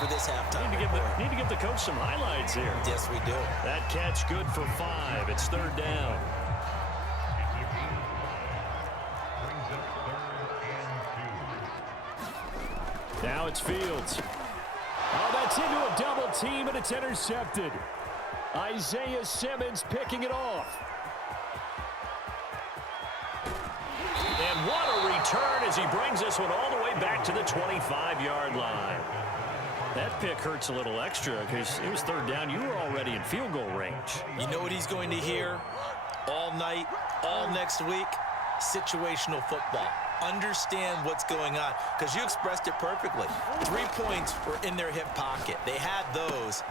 for this halftime. Need to give the coach some highlights here. Yes, we do. That catch good for 5. It's third down. Now it's Fields. Oh, that's into a double team, and it's intercepted. Isaiah Simmons picking it off. And what a return as he brings this one all the way back to the 25-yard line. That pick hurts a little extra because it was third down. You were already in field goal range. You know what he's going to hear all night, all next week? Situational football. Understand what's going on, because you expressed it perfectly. 3 points were in their hip pocket. They had those.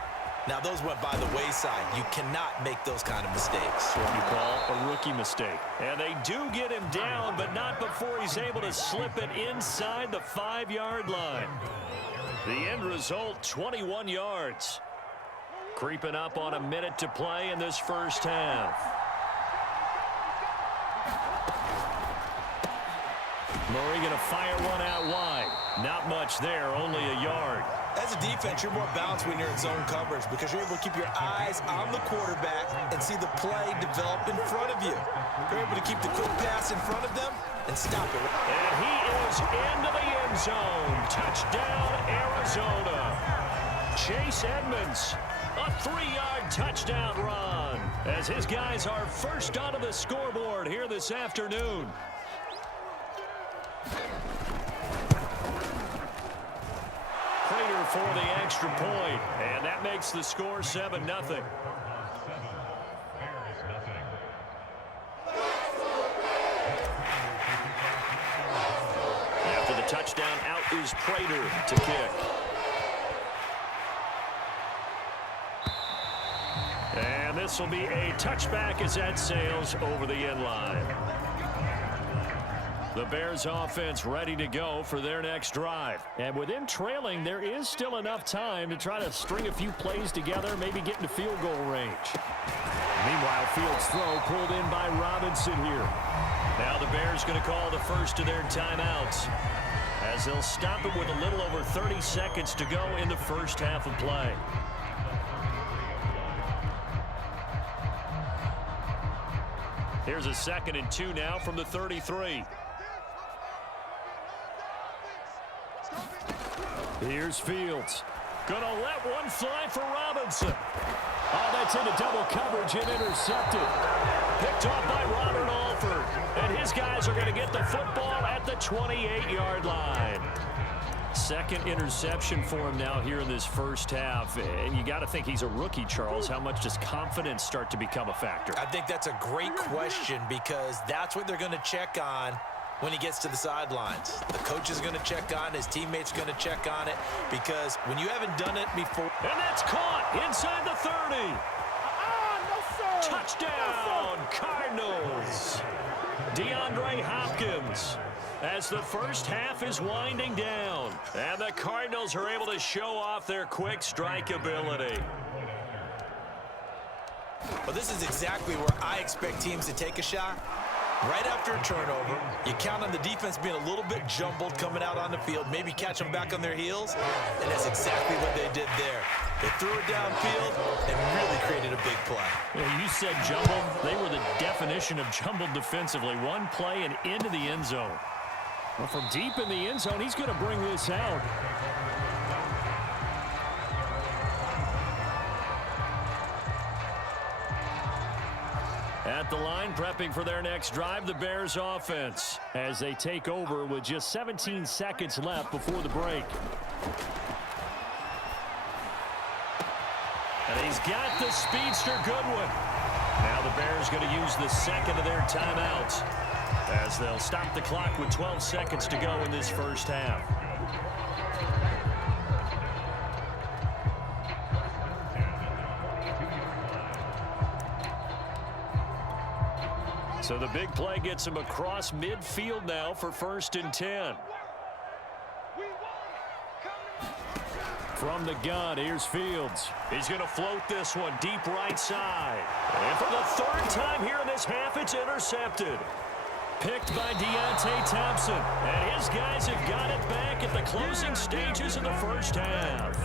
Now, those went by the wayside. You cannot make those kind of mistakes. What you call a rookie mistake. And they do get him down, but not before he's able to slip it inside the 5-yard line. The end result, 21 yards. Creeping up on a minute to play in this first half. Murray going to fire one out wide. Not much there, only a yard. As a defense, you're more balanced when you're in zone coverage because you're able to keep your eyes on the quarterback and see the play develop in front of you. You're able to keep the quick pass in front of them and stop it. And he is into the end zone. Touchdown, Arizona. Chase Edmonds, a 3-yard touchdown run as his guys are first onto the scoreboard here this afternoon. Prater for the extra point, and that makes the score 7-0. After the touchdown, out is Prater to kick. And this will be a touchback as that sails over the end line. The Bears offense ready to go for their next drive. And with them trailing, there is still enough time to try to string a few plays together, maybe get into field goal range. Meanwhile, Fields' throw pulled in by Robinson here. Now the Bears going to call the first of their timeouts as they'll stop it with a little over 30 seconds to go in the first half of play. Here's a 2nd and 2 now from the 33. Here's Fields. Gonna let one fly for Robinson. Oh, that's into double coverage and intercepted. Picked off by Robert Alford. And his guys are going to get the football at the 28-yard line. 2nd interception for him now here in this first half. And you got to think he's a rookie, Charles. How much does confidence start to become a factor? I think that's a great question because that's what they're going to check on when he gets to the sidelines. The coach is going to check on it. His teammates are going to check on it because when you haven't done it before. And that's caught inside the 30. No, sir. Touchdown, No, sir. Cardinals. DeAndre Hopkins as the first half is winding down. And the Cardinals are able to show off their quick strike ability. Well, this is exactly where I expect teams to take a shot. Right after a turnover, you count on the defense being a little bit jumbled coming out on the field, maybe catch them back on their heels, and that's exactly what they did there. They threw it downfield and really created a big play. Well, you said jumbled. They were the definition of jumbled defensively. One play and into the end zone. Well, from deep in the end zone, he's going to bring this out. At the line, prepping for their next drive, the Bears offense, as they take over with just 17 seconds left before the break. And he's got the speedster Goodwin. Now the Bears going to use the 2nd of their timeouts as they'll stop the clock with 12 seconds to go in this first half. So the big play gets him across midfield now for 1st and 10. From the gun, here's Fields. He's going to float this one deep right side. And for the 3rd time here in this half, it's intercepted. Picked by Deontay Thompson. And his guys have got it back at the closing stages of the first half.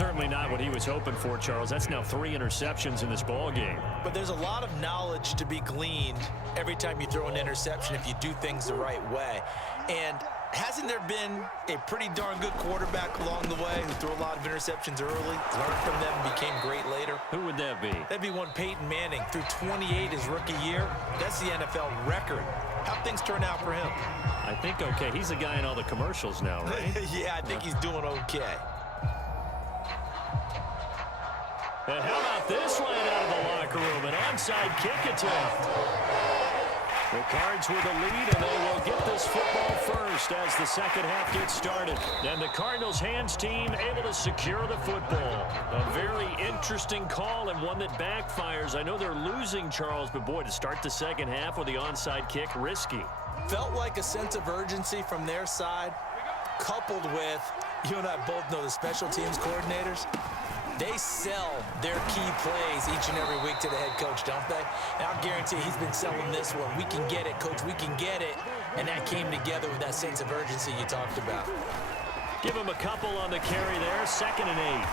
certainly not what he was hoping for, Charles. That's now 3 interceptions in this ball game. But there's a lot of knowledge to be gleaned every time you throw an interception if you do things the right way. And hasn't there been a pretty darn good quarterback along the way who threw a lot of interceptions early, learned from them, and became great later? Who would that be? That'd be one Peyton Manning. Threw 28 his rookie year. That's the NFL record. How'd things turn out for him? I think okay. He's the guy in all the commercials now, right? Yeah, I think he's doing okay. And how about this one out of the locker room? An onside kick attempt. The Cards with the lead, and they will get this football first as the second half gets started. And the Cardinals' hands team able to secure the football. A very interesting call and one that backfires. I know they're losing, Charles, but boy, to start the second half with the onside kick, risky. Felt like a sense of urgency from their side, coupled with, you and I both know the special teams coordinators. They sell their key plays each and every week to the head coach, don't they? And I'll guarantee he's been selling this one. We can get it, coach, we can get it. And that came together with that sense of urgency you talked about. Give him a couple on the carry there, 2nd and 8.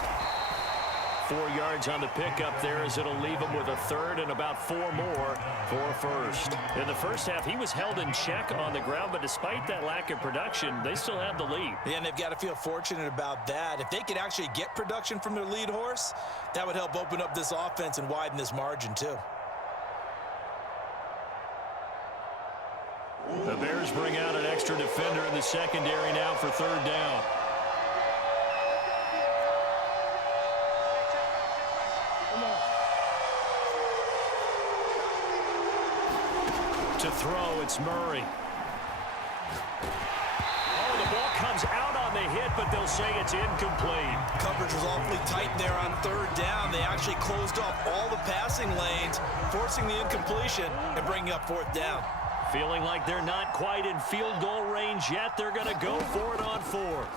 4 yards on the pickup there as it'll leave him with a third and about 4 more for first. In the first half, he was held in check on the ground, but despite that lack of production, they still have the lead. Yeah, and they've got to feel fortunate about that. If they could actually get production from their lead horse, that would help open up this offense and widen this margin too. The Bears bring out an extra defender in the secondary now for 3rd down. To throw, it's Murray. Oh, the ball comes out on the hit, but they'll say it's incomplete. Coverage was awfully tight there on 3rd down. They actually closed off all the passing lanes, forcing the incompletion and bringing up 4th down. Feeling like they're not quite in field goal range yet. They're going to go for it on 4th.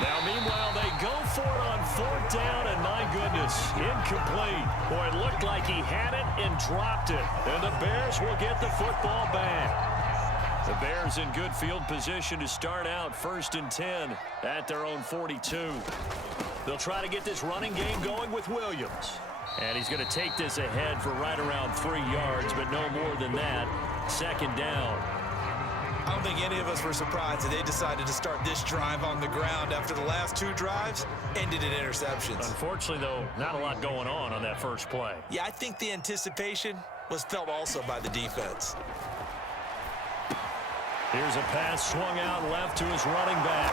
Now, meanwhile, they go for it on 4th down, and my goodness, incomplete. Boy, it looked like he had it and dropped it. And the Bears will get the football back. The Bears in good field position to start out 1st and 10 at their own 42. They'll try to get this running game going with Williams. And he's going to take this ahead for right around 3 yards, but no more than that. 2nd down. I don't think any of us were surprised that they decided to start this drive on the ground after the last 2 drives ended in interceptions. Unfortunately, though, not a lot going on that first play. Yeah, I think the anticipation was felt also by the defense. Here's a pass swung out left to his running back.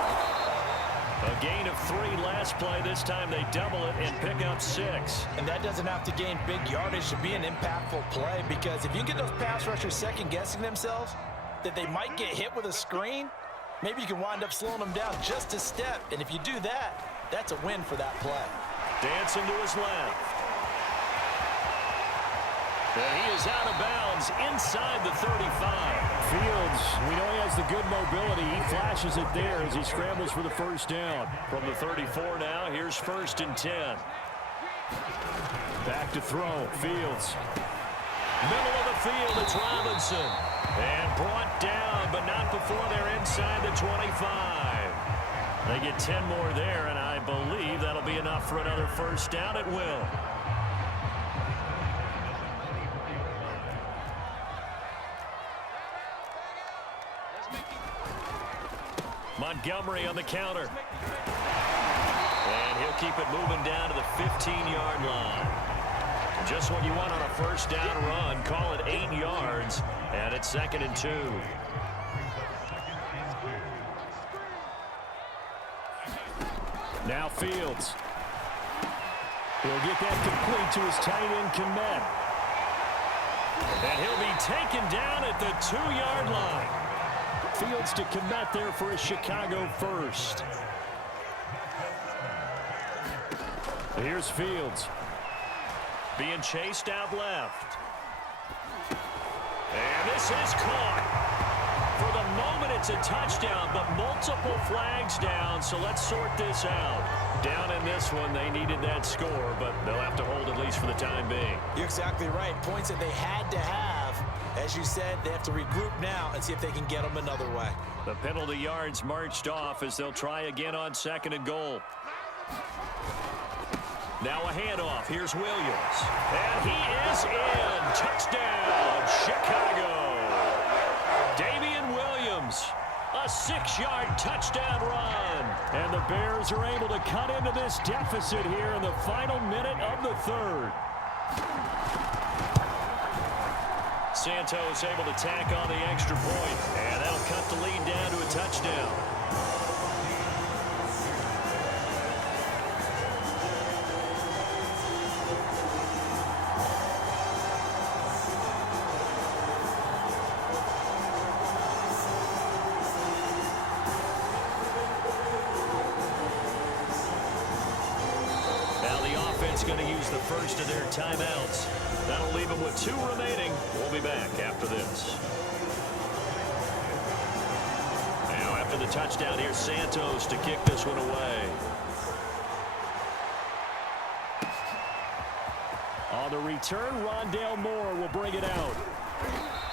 A gain of 3 last play. This time they double it and pick up 6. And that doesn't have to gain big yardage to be an impactful play, because if you get those pass rushers second-guessing themselves, that they might get hit with a screen, maybe you can wind up slowing them down just a step. And if you do that, that's a win for that play. Dancing to his left. And he is out of bounds inside the 35. Fields, we know he has the good mobility. He flashes it there as he scrambles for the 1st down. From the 34 now, here's 1st and 10. Back to throw. Fields. Middle of the field, it's Robinson. And brought down, but not before they're inside the 25. They get 10 more there, and I believe that'll be enough for another 1st down at will. Montgomery on the counter. And he'll keep it moving down to the 15-yard line. Just what you want on a 1st down run. Call it 8 yards, and it's 2nd and 2. Now Fields. He'll get that complete to his tight end, Kmet. And he'll be taken down at the 2-yard line. Fields to Kmet there for a Chicago 1st. Here's Fields. Being chased out left. And this is caught. For the moment, it's a touchdown, but multiple flags down, so let's sort this out. Down in this one, they needed that score, but they'll have to hold at least for the time being. You're exactly right. Points that they had to have, As you said, they have to regroup now and see if they can get them another way. The penalty yards marched off as they'll try again on 2nd and goal. Now a handoff. Here's Williams. And he is in. Touchdown, Chicago. Damian Williams. A 6-yard touchdown run. And the Bears are able to cut into this deficit here in the final minute of the 3rd. Santos able to tack on the extra point. And that'll cut the lead down to a touchdown. Going to use the first of their timeouts. That'll leave them with 2 remaining. We'll be back after this. Now after the touchdown, here's Santos to kick this one away. On the return, Rondale Moore will bring it out.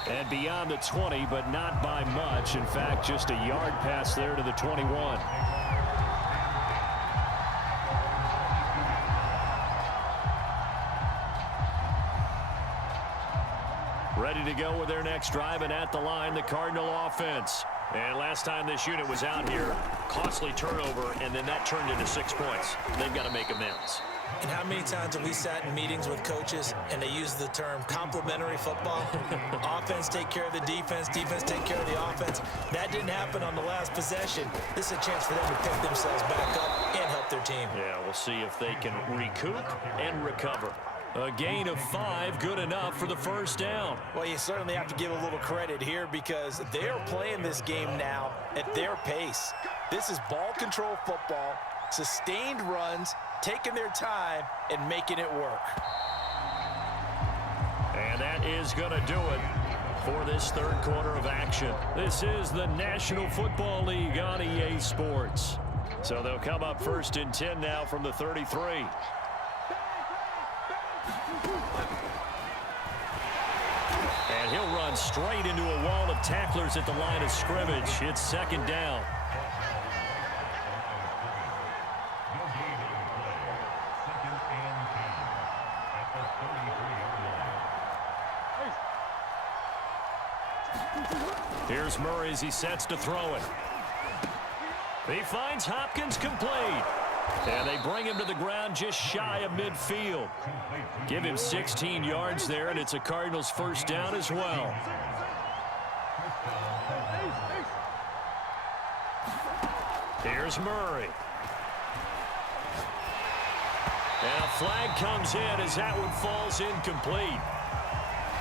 And beyond the 20, but not by much. In fact, just a yard pass there to the 21. Ready to go with their next drive, and at the line, the Cardinal offense. And last time this unit was out here, costly turnover, and then that turned into 6 points. They've got to make amends. And how many times have we sat in meetings with coaches and they use the term complementary football? Offense take care of the defense, defense take care of the offense. That didn't happen on the last possession. This is a chance for them to pick themselves back up and help their team. Yeah, we'll see if they can recoup and recover. A gain of 5, good enough for the first down. Well, you certainly have to give a little credit here because they're playing this game now at their pace. This is ball control football, sustained runs, taking their time and making it work. And that is going to do it for this 3rd quarter of action. This is the National Football League on EA Sports. So they'll come up 1st and 10 now from the 33. And he'll run straight into a wall of tacklers at the line of scrimmage. It's 2nd down. Here's Murray as he sets to throw it. He finds Hopkins complete. And they bring him to the ground just shy of midfield. Give him 16 yards there, and it's a Cardinals first down as well. Here's Murray. And a flag comes in as that one falls incomplete.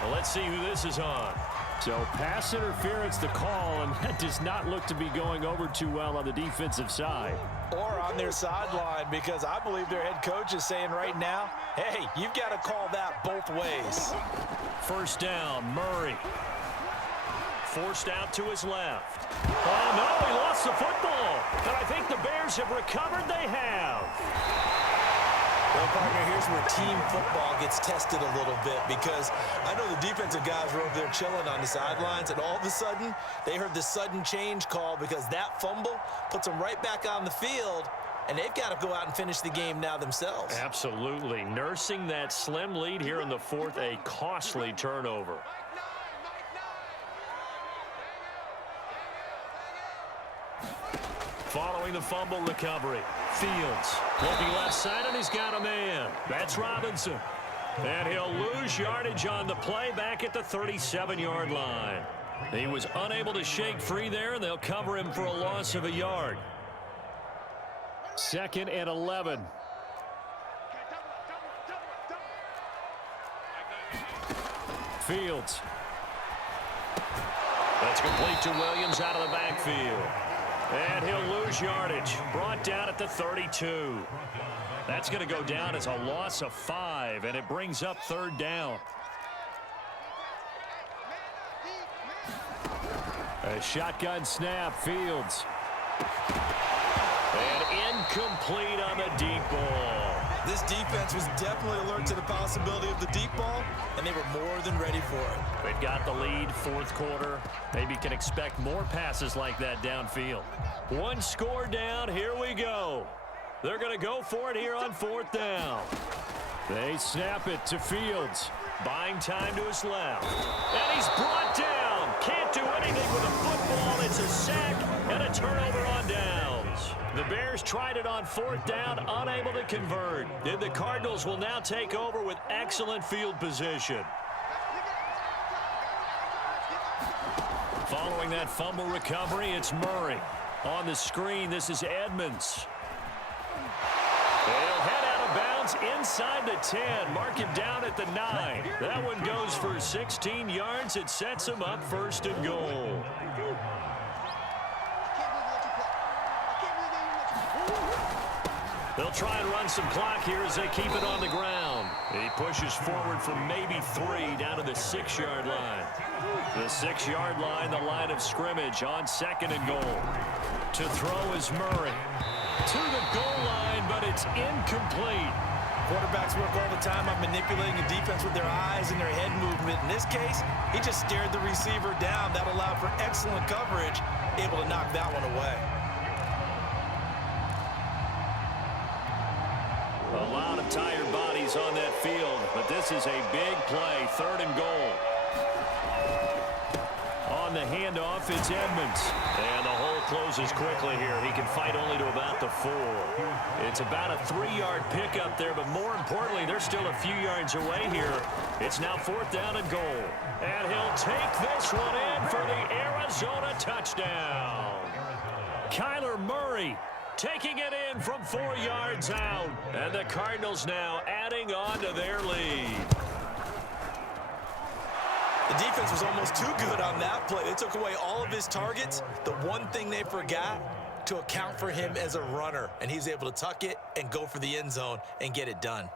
Well, let's see who this is on. So pass interference the call, and that does not look to be going over too well on the defensive side. Or on their sideline, because I believe their head coach is saying right now, hey, you've got to call that both ways. First down, Murray. Forced out to his left. Oh, no, he lost the football. And I think the Bears have recovered. They have. Well, partner, here's where team football gets tested a little bit because I know the defensive guys were over there chilling on the sidelines, and all of a sudden, they heard the sudden change call because that fumble puts them right back on the field, and they've got to go out and finish the game now themselves. Absolutely. Nursing that slim lead here in the 4th, a costly turnover. Following the fumble recovery, Fields looking left side, and he's got a man. That's Robinson. And he'll lose yardage on the play back at the 37-yard line. He was unable to shake free there, and they'll cover him for a loss of a yard. 2nd and 11. Fields. That's complete to Williams out of the backfield. And he'll lose yardage. Brought down at the 32. That's going to go down as a loss of 5, and it brings up 3rd down. A shotgun snap, Fields. And incomplete on the deep ball. This This defense was definitely alert to the possibility of the deep ball, and they were more than ready for it. They've got the lead, fourth quarter. Maybe can expect more passes like that downfield. One score down, here we go. They're going to go for it here on fourth down. They snap it to Fields. Buying time to his left. And he's brought down. Can't do anything with a football. It's a sack and a turnover on downs. The Bears tried it on fourth down, unable to convert. And the Cardinals will now take over with excellent field position. Following that fumble recovery, it's Murray. On the screen, this is Edmonds. They'll head out of bounds inside the 10. Mark him down at the 9. That one goes for 16 yards. It sets him up first and goal. They'll try and run some clock here as they keep it on the ground. He pushes forward from maybe 3 down to the 6-yard line. The 6-yard line, the line of scrimmage on second and goal. To throw is Murray. To the goal line, but it's incomplete. Quarterbacks work all the time on manipulating a defense with their eyes and their head movement. In this case, he just stared the receiver down. That allowed for excellent coverage, able to knock that one away. A lot of tired bodies on that field, but this is a big play, third and goal. On the handoff, it's Edmonds. And the hole closes quickly here. He can fight only to about the 4. It's about a 3-yard pickup there, but more importantly, they're still a few yards away here. It's now fourth down and goal. And he'll take this one in for the Arizona touchdown. Kyler Murray taking it in from 4 yards out. And the Cardinals now adding on to their lead. The defense was almost too good on that play. They took away all of his targets. The one thing they forgot, to account for him as a runner. And he's able to tuck it and go for the end zone and get it done.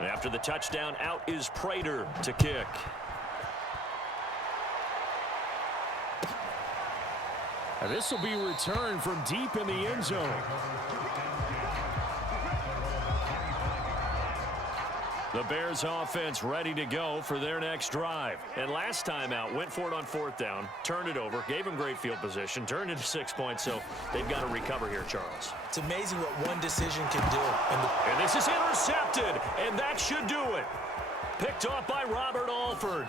After the touchdown, out is Prater to kick. And this will be returned from deep in the end zone. The Bears offense ready to go for their next drive. And last time out, went for it on fourth down, turned it over, gave them great field position, turned into 6 points, so they've got to recover here, Charles. It's amazing what one decision can do. And this is intercepted, and that should do it. Picked off by Robert Alford.